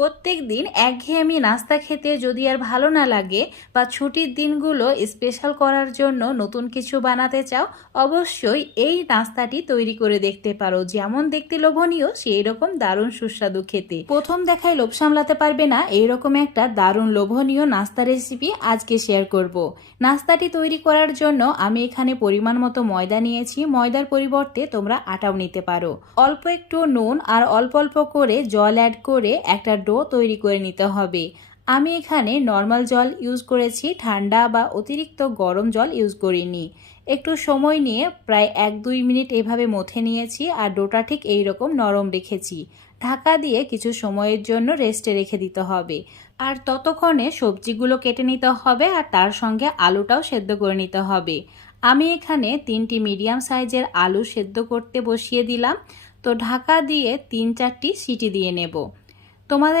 প্রত্যেক দিন একঘেয়েমি নাস্তা খেতে যদি আর ভালো না লাগে বা ছুটির দিনগুলো স্পেশাল করার জন্য নতুন কিছু বানাতে চাও, অবশ্যই এই নাস্তাটি তৈরি করে দেখতে পারো। যেমন দেখতে লোভনীয়, সেই রকম দারুণ সুস্বাদু খেতে। প্রথম দেখায় লোভ সামলাতে পারবে না এইরকম একটা দারুণ লোভনীয় নাস্তা রেসিপি আজকে শেয়ার করব। নাস্তাটি তৈরি করার জন্য আমি এখানে পরিমাণ মতো ময়দা নিয়েছি। ময়দার পরিবর্তে তোমরা আটাও নিতে পারো। অল্প একটু নুন আর অল্প অল্প করে জল অ্যাড করে একটা ডো তৈরি করে নিতে হবে। আমি এখানে নর্মাল জল ইউজ করেছি, ঠান্ডা বা অতিরিক্ত গরম জল ইউজ করিনি। একটু সময় নিয়ে প্রায় 1-2 মিনিট এভাবে মথে নিয়েছি আর ডোটা ঠিক এইরকম নরম রেখেছি। ঢাকা দিয়ে কিছু সময়ের জন্য রেস্টে রেখে দিতে হবে। আর ততক্ষণে সবজিগুলো কেটে নিতে হবে আর তার সঙ্গে আলুটাও সেদ্ধ করে নিতে হবে। আমি এখানে 3টি মিডিয়াম সাইজের আলু সেদ্ধ করতে বসিয়ে দিলাম। তো ঢাকা দিয়ে 3-4টি সিটি দিয়ে নেব। তোমাদের